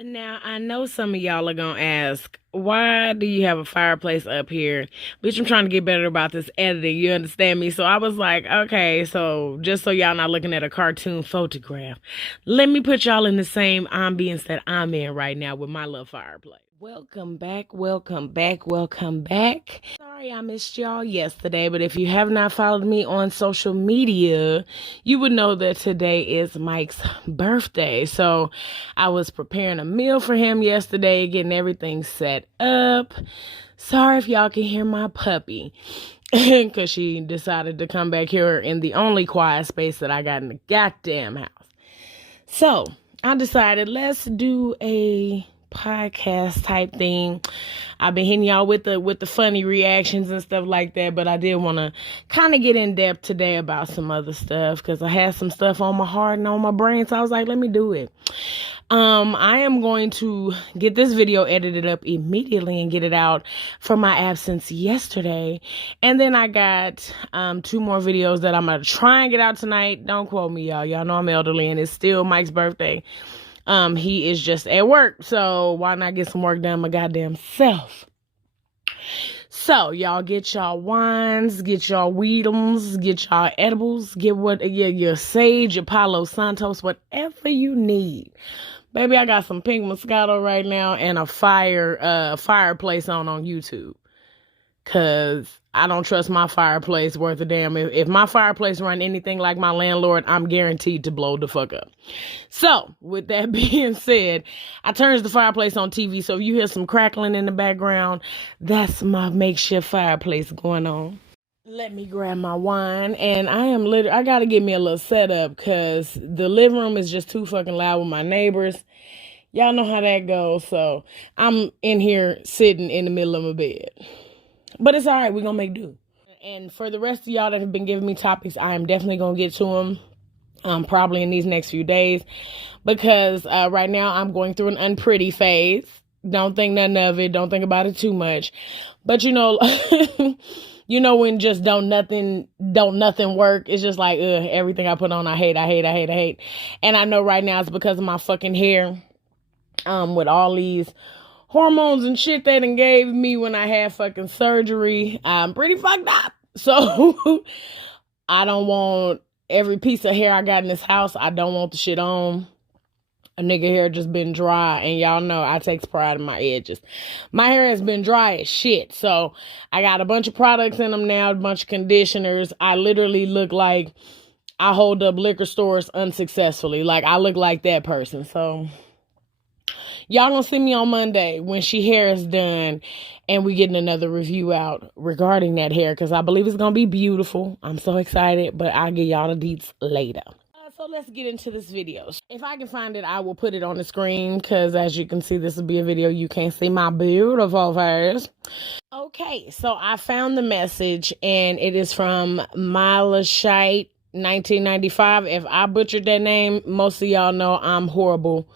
Now, I know some of y'all are gonna ask, why do you have a fireplace up here? Bitch, I'm trying to get better about this editing, you understand me? So I was like, okay, so just so y'all not looking at a cartoon photograph, let me put y'all in the same ambience that I'm in right now with my little fireplace. Welcome back, welcome back, welcome back. Sorry I missed y'all yesterday, but if you have not followed me on social media, you would know that today is Mike's birthday. So I was preparing a meal for him yesterday, getting everything set up. Sorry if y'all can hear my puppy, because she decided to come back here in the only quiet space that I got in the goddamn house. So I decided, let's do a podcast type thing. I've been hitting y'all with the funny reactions and stuff like that, but I did want to kind of get in depth today about some other stuff because I had some stuff on my heart and on my brain, so I was like, let me do it. I am going to get this video edited up immediately and get it out for my absence yesterday. And then I got 2 more videos that I'm going to try and get out tonight. Don't quote me, y'all. Y'all know I'm elderly and it's still Mike's birthday. He is just at work, so why not get some work done my goddamn self? So y'all get y'all wines, get y'all Weedums, get y'all edibles, get your sage, your Palo Santos, whatever you need. Baby, I got some pink Moscato right now and a fireplace on YouTube. Cause I don't trust my fireplace worth a damn. If my fireplace run anything like my landlord, I'm guaranteed to blow the fuck up. So, with that being said, I turns the fireplace on TV. So if you hear some crackling in the background, that's my makeshift fireplace going on. Let me grab my wine, and I gotta get me a little setup because the living room is just too fucking loud with my neighbors. Y'all know how that goes. So I'm in here sitting in the middle of my bed. But it's all right. We're going to make do. And for the rest of y'all that have been giving me topics, I am definitely going to get to them probably in these next few days. Because right now I'm going through an unpretty phase. Don't think nothing of it. Don't think about it too much. But you know, you know when just don't nothing work. It's just like, everything I put on, I hate. And I know right now it's because of my fucking hair. With all these hormones and shit they done gave me when I had fucking surgery, I'm pretty fucked up. So I don't want every piece of hair I got in this house. I don't want the shit on. A nigga hair just been dry, and y'all know I takes pride in my edges. My hair has been dry as shit, so I got a bunch of products in them now, a bunch of conditioners. I literally look like I hold up liquor stores unsuccessfully. Like I look like that person. So y'all gonna see me on Monday when she hair is done and we getting another review out regarding that hair because I believe it's gonna be beautiful. I'm so excited, but I'll get y'all the deets later. So let's get into this video. If I can find it, I will put it on the screen because as you can see, this will be a video you can't see my beautiful face. Okay, so I found the message and it is from Milashite 1995. If I butchered that name, most of y'all know I'm horrible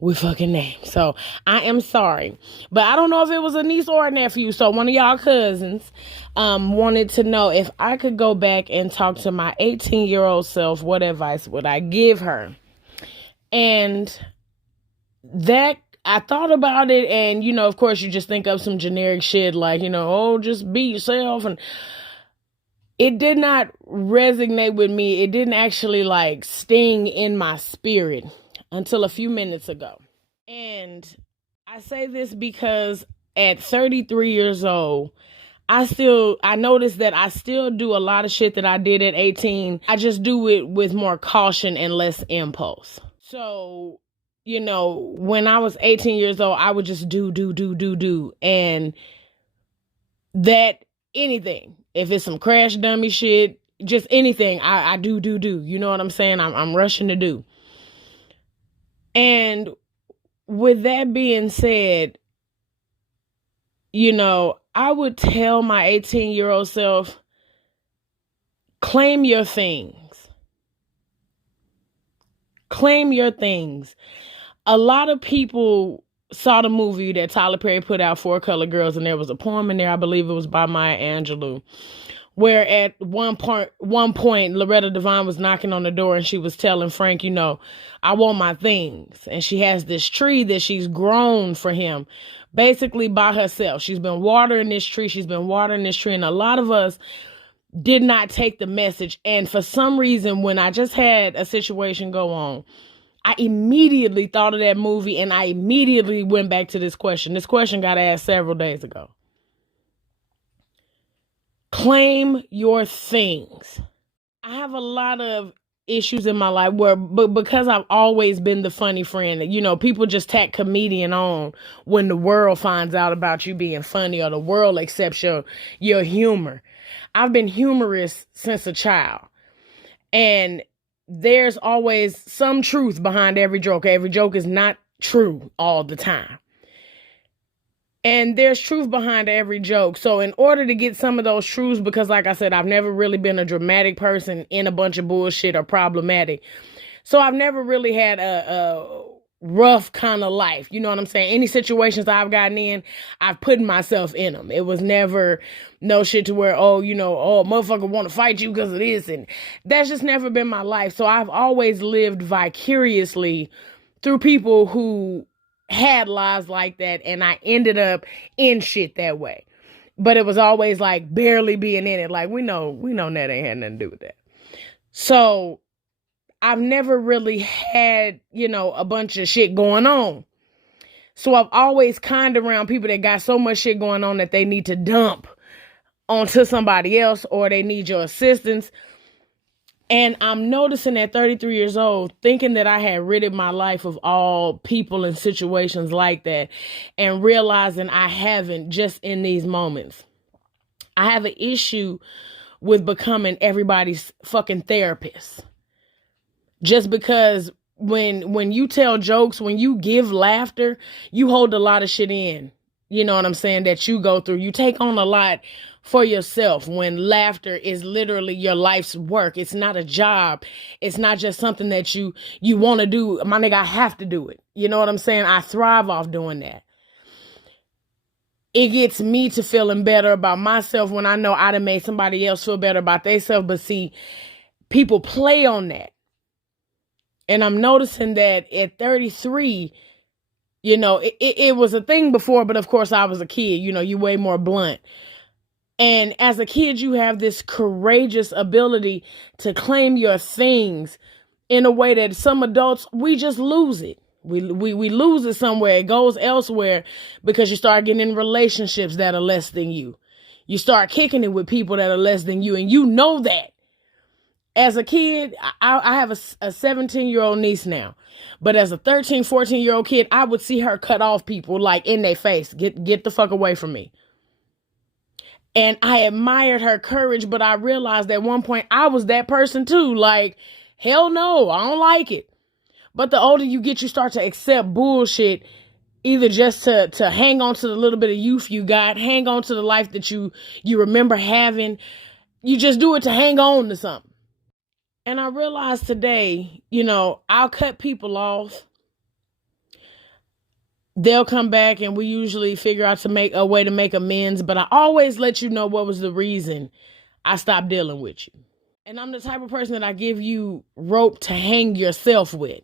with fucking names. So I am sorry. But I don't know if it was a niece or a nephew. So one of y'all cousins wanted to know if I could go back and talk to my 18-year-old self, what advice would I give her? And that I thought about it, and you know, of course, you just think of some generic shit like, you know, oh, just be yourself. And it did not resonate with me. It didn't actually like sting in my spirit until a few minutes ago. And I say this because at 33 years old, I noticed that I still do a lot of shit that I did at 18. I just do it with more caution and less impulse. So, you know, when I was 18 years old, I would just do. And that anything, if it's some crash dummy shit, just anything, I do. You know what I'm saying? I'm rushing to do. And with that being said, you know, I would tell my 18-year-old self, claim your things. Claim your things. A lot of people saw the movie that Tyler Perry put out, Four Color Girls, and there was a poem in there, I believe it was by Maya Angelou, where at one point, Loretta Devine was knocking on the door and she was telling Frank, I want my things. And she has this tree that she's grown for him, basically by herself. She's been watering this tree. And a lot of us did not take the message. And for some reason, when I just had a situation go on, I immediately thought of that movie and I immediately went back to this question. This question got asked several days ago. Claim your things. I have a lot of issues in my life because I've always been the funny friend, people just tack comedian on when the world finds out about you being funny or the world accepts your humor. I've been humorous since a child, and there's always some truth behind every joke. Every joke is not true all the time. And there's truth behind every joke. So in order to get some of those truths, because like I said, I've never really been a dramatic person in a bunch of bullshit or problematic. So I've never really had a rough kind of life. You know what I'm saying? Any situations I've gotten in, I've put myself in them. It was never no shit to where, motherfucker want to fight you because of this. And that's just never been my life. So I've always lived vicariously through people who had lives like that, and I ended up in shit that way. But it was always like barely being in it. Like we know that ain't had nothing to do with that. So I've never really had, a bunch of shit going on. So I've always kind around people that got so much shit going on that they need to dump onto somebody else or they need your assistance. And I'm noticing at 33 years old, thinking that I had ridded my life of all people and situations like that, and realizing I haven't just in these moments. I have an issue with becoming everybody's fucking therapist. Just because when you tell jokes, when you give laughter, you hold a lot of shit in. You know what I'm saying? That you go through. You take on a lot for yourself when laughter is literally your life's work. It's not a job. It's not just something that you want to do. My nigga, I have to do it. You know what I'm saying? I thrive off doing that. It gets me to feeling better about myself when I know I done made somebody else feel better about themselves. But see, people play on that. And I'm noticing that at 33, it was a thing before, but of course I was a kid. You way more blunt. And as a kid, you have this courageous ability to claim your things in a way that some adults, we just lose it. We lose it somewhere. It goes elsewhere because you start getting in relationships that are less than you. You start kicking it with people that are less than you. And you know that. As a kid, I have a 17-year-old niece now. But as a 13, 14-year-old kid, I would see her cut off people like in their face. Get the fuck away from me. And I admired her courage, but I realized at one point I was that person too. Like, hell no, I don't like it. But the older you get, you start to accept bullshit, either just to hang on to the little bit of youth you got, hang on to the life that you remember having. You just do it to hang on to something. And I realized today, I'll cut people off. They'll come back and we usually figure out to make a way to make amends. But I always let you know what was the reason I stopped dealing with you. And I'm the type of person that I give you rope to hang yourself with.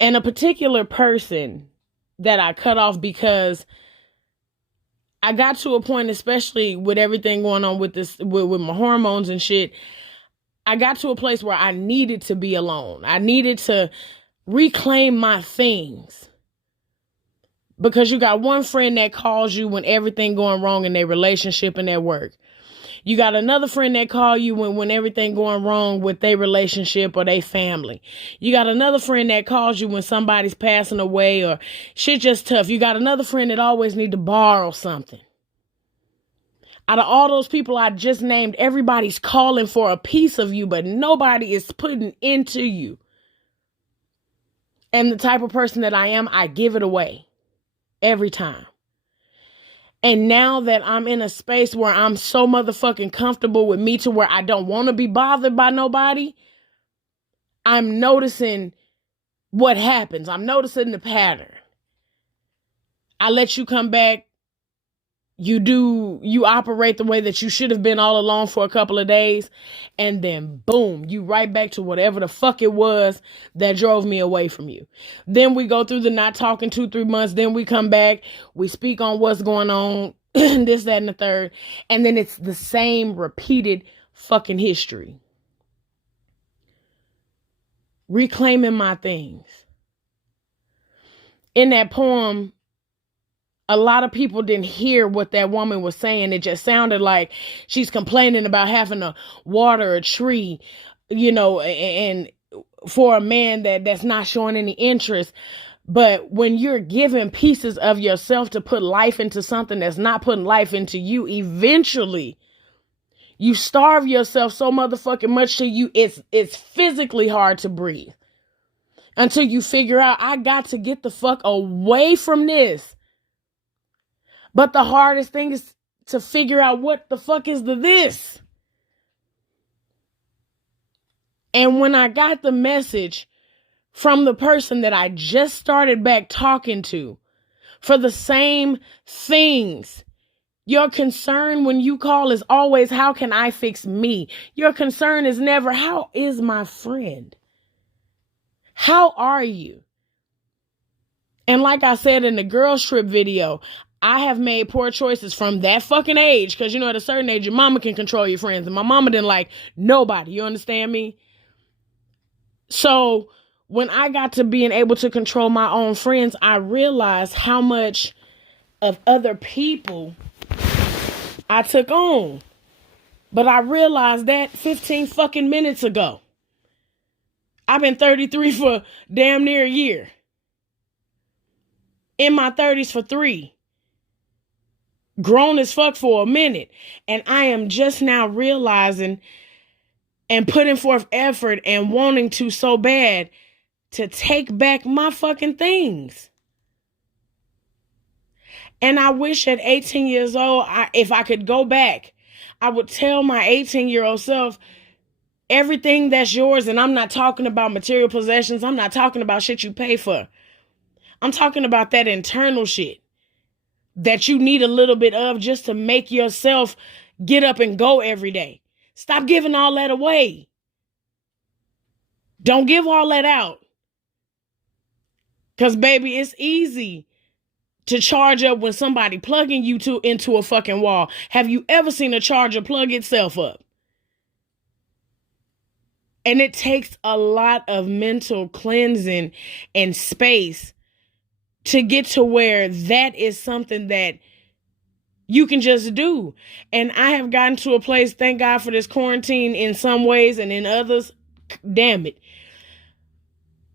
And a particular person that I cut off because I got to a point, especially with everything going on with this, with my hormones and shit, I got to a place where I needed to be alone. I needed to reclaim my things. Because you got one friend that calls you when everything going wrong in their relationship and their work. You got another friend that call you when everything going wrong with their relationship or their family. You got another friend that calls you when somebody's passing away or shit just tough. You got another friend that always need to borrow something. Out of all those people I just named, everybody's calling for a piece of you, but nobody is putting into you. And the type of person that I am, I give it away every time. And now that I'm in a space where I'm so motherfucking comfortable with me to where I don't want to be bothered by nobody, I'm noticing what happens. I'm noticing the pattern. I let you come back you operate the way that you should have been all along for a couple of days, and then boom, you right back to whatever the fuck it was that drove me away from you. Then we go through the not talking 2-3 months, then we come back, we speak on what's going on, this, that, and the third, and then it's the same repeated fucking history. Reclaiming my things. In that poem, a lot of people didn't hear what that woman was saying. It just sounded like she's complaining about having to water a tree, and for a man that's not showing any interest. But when you're giving pieces of yourself to put life into something that's not putting life into you, eventually you starve yourself so motherfucking much till it's physically hard to breathe. Until you figure out, I got to get the fuck away from this. But the hardest thing is to figure out what the fuck is this. And when I got the message from the person that I just started back talking to for the same things, your concern when you call is always, how can I fix me? Your concern is never, how is my friend? How are you? And like I said in the girls trip video, I have made poor choices from that fucking age. Because, at a certain age, your mama can control your friends. And my mama didn't like nobody. You understand me? So when I got to being able to control my own friends, I realized how much of other people I took on. But I realized that 15 fucking minutes ago. I've been 33 for damn near a year. In my 30s for 3. Grown as fuck for a minute. And I am just now realizing and putting forth effort and wanting to so bad to take back my fucking things. And I wish at 18 years old, if I could go back, I would tell my 18-year-old self, everything that's yours, and I'm not talking about material possessions. I'm not talking about shit you pay for. I'm talking about that internal shit that you need a little bit of just to make yourself get up and go every day. Stop giving all that away. Don't give all that out. Because, baby, it's easy to charge up when somebody plugging you into a fucking wall. Have you ever seen a charger plug itself up? And it takes a lot of mental cleansing and space to get to where that is something that you can just do. And I have gotten to a place, thank God for this quarantine in some ways, and in others, damn it.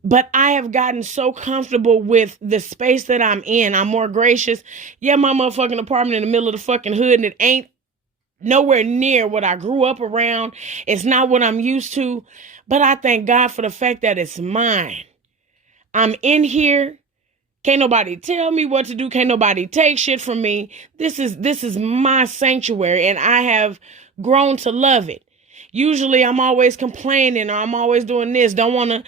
But I have gotten so comfortable with the space that I'm in. I'm more gracious. Yeah, my motherfucking apartment in the middle of the fucking hood, and it ain't nowhere near what I grew up around. It's not what I'm used to. But I thank God for the fact that it's mine. I'm in here. Can't nobody tell me what to do. Can't nobody take shit from me. This is my sanctuary, and I have grown to love it. Usually I'm always complaining, or I'm always doing this. You don't want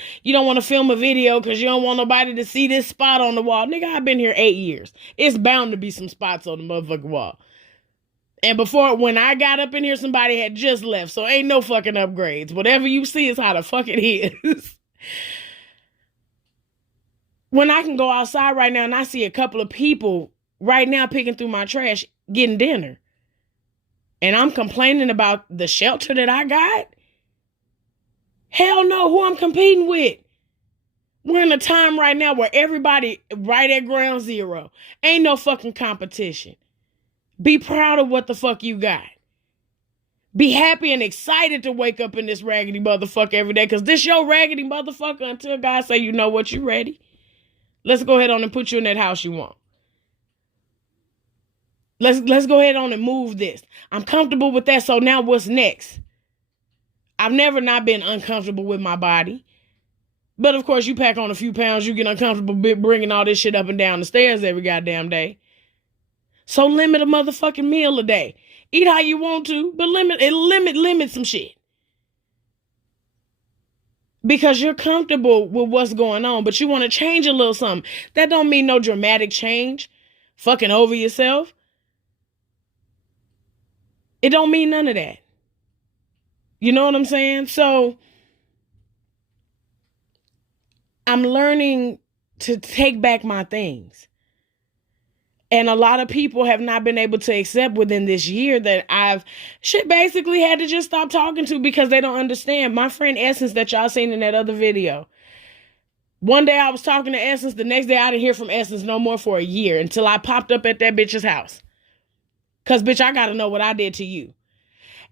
to film a video because you don't want nobody to see this spot on the wall. Nigga, I've been here 8 years. It's bound to be some spots on the motherfucking wall. And when I got up in here, somebody had just left. So ain't no fucking upgrades. Whatever you see is how the fuck it is. When I can go outside right now and I see a couple of people right now picking through my trash, getting dinner. And I'm complaining about the shelter that I got? Hell no, who I'm competing with? We're in a time right now where everybody right at ground zero. Ain't no fucking competition. Be proud of what the fuck you got. Be happy and excited to wake up in this raggedy motherfucker every day. Because this your raggedy motherfucker until God say, you know what, you ready. Let's go ahead on and put you in that house you want. Let's go ahead on and move this. I'm comfortable with that, so now what's next? I've never not been uncomfortable with my body. But of course, you pack on a few pounds, you get uncomfortable bringing all this shit up and down the stairs every goddamn day. So limit a motherfucking meal a day. Eat how you want to, but limit some shit. Because you're comfortable with what's going on, but you want to change a little something. That don't mean no dramatic change. Fucking over yourself. It don't mean none of that. You know what I'm saying? So I'm learning to take back my things. And a lot of people have not been able to accept within this year that I've basically had to just stop talking to because they don't understand. My friend Essence that y'all seen in that other video. One day I was talking to Essence. The next day I didn't hear from Essence no more for a year until I popped up at that bitch's house. Because, bitch, I got to know what I did to you.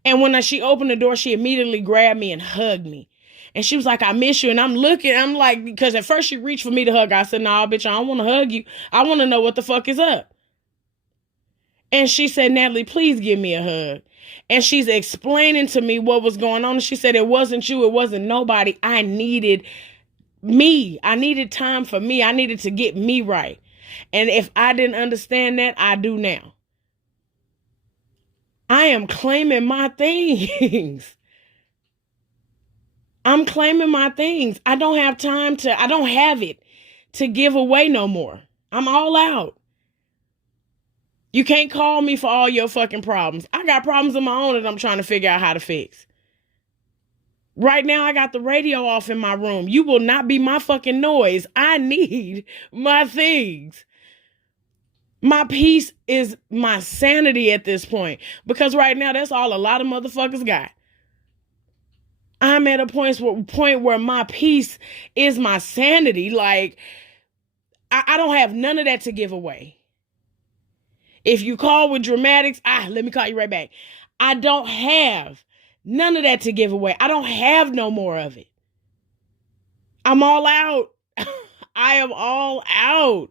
And when she opened the door, she immediately grabbed me and hugged me. And she was like, I miss you. And I'm looking, I'm like, because at first she reached for me to hug. I said, nah, bitch, I don't want to hug you. I want to know what the fuck is up. And she said, Natalie, please give me a hug. And she's explaining to me what was going on. And she said, it wasn't you. It wasn't nobody. I needed me. I needed time for me. I needed to get me right. And if I didn't understand that, I do now. I am claiming my things. I'm claiming my things. I don't have I don't have it to give away no more. I'm all out. You can't call me for all your fucking problems. I got problems of my own that I'm trying to figure out how to fix. Right now, I got the radio off in my room. You will not be my fucking noise. I need my things. My peace is my sanity at this point. Because right now, that's all a lot of motherfuckers got. I'm at a point where my peace is my sanity. Like, I don't have none of that to give away. If you call with dramatics, let me call you right back. I don't have none of that to give away. I don't have no more of it. I'm all out. I am all out.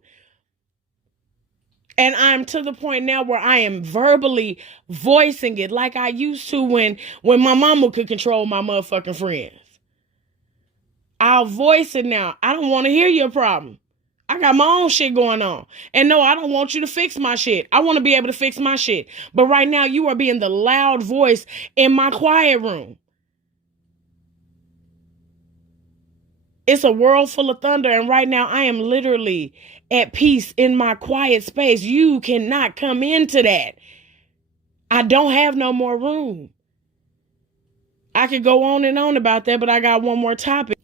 And I'm to the point now where I am verbally voicing it like I used to when my mama could control my motherfucking friends. I'll voice it now. I don't want to hear your problem. I got my own shit going on. And no, I don't want you to fix my shit. I want to be able to fix my shit. But right now, you are being the loud voice in my quiet room. It's a world full of thunder. And right now, I am literally at peace in my quiet space. You cannot come into that. I don't have no more room. I could go on and on about that, but I got one more topic.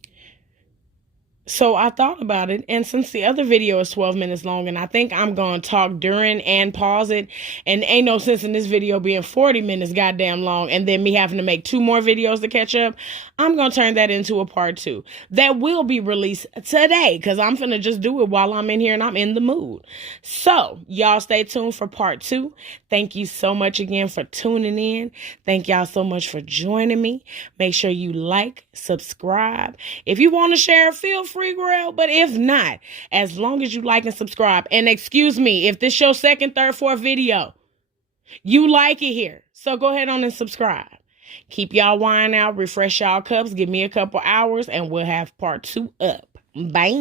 So I thought about it, and since the other video is 12 minutes long, and I think I'm going to talk during and pause it, and ain't no sense in this video being 40 minutes goddamn long, and then me having to make 2 more videos to catch up, I'm going to turn that into a part 2. That will be released today, because I'm finna just do it while I'm in here and I'm in the mood. So, y'all stay tuned for part 2. Thank you so much again for tuning in. Thank y'all so much for joining me. Make sure you like, subscribe. If you want to share, feel free, girl. But if not, as long as you like and subscribe, and excuse me, if this your second, third, fourth video, you like it here. So go ahead on and subscribe. Keep y'all wine out, refresh y'all cups, give me a couple hours, and we'll have part 2 up. Bye.